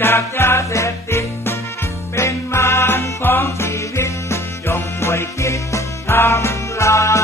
จากยาเสพติด เป็นมารของชีวิต จงช่วยคิดทำลาย